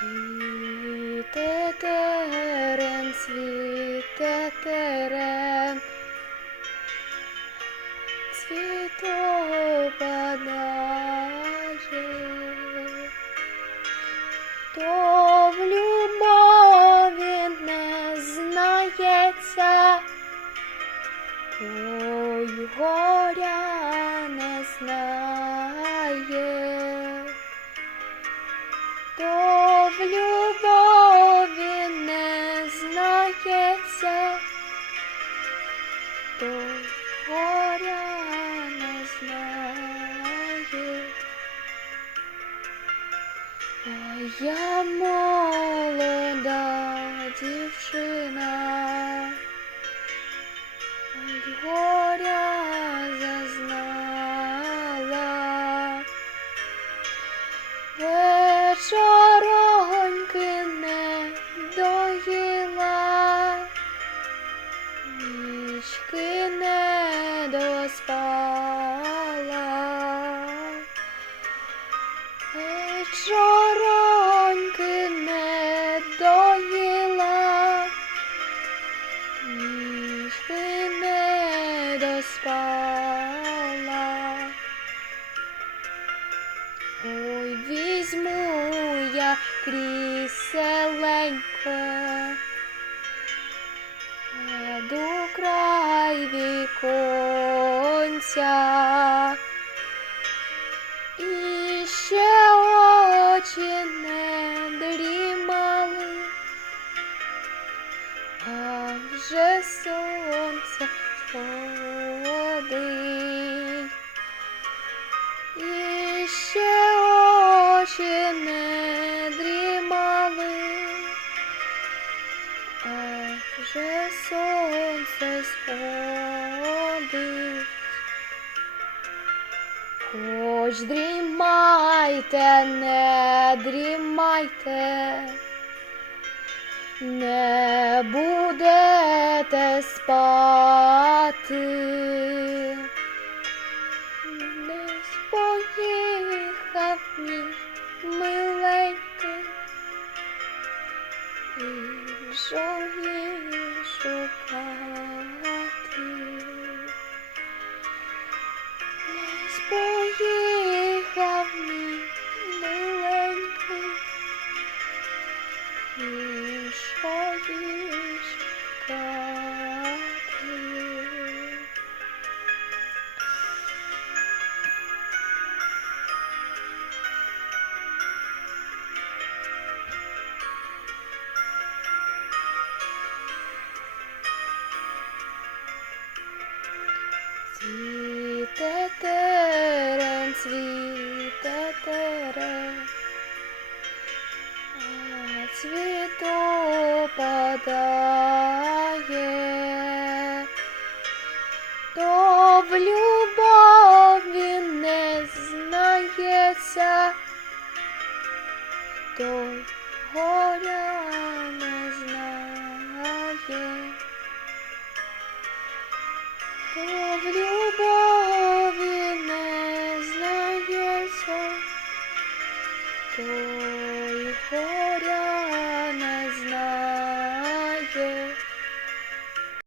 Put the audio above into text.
Цвіте терен, цвіте терен, цвіто то в любові не знається, той горя не знає, то в любові не знається, то горя не знає. А я молода дівчина, візьму я кріселенько, до край віконця. І ще очі не дрімали, а вже сонце сходить. Вже сонце сходить. Хоч дрімайте, не дрімайте, не будете спати, десь поїхав мій миленький, 所以。Цвіте терен, цвіте терен, а цвіту падає, то в любові не знається, той горя не знає, то в любові joyful.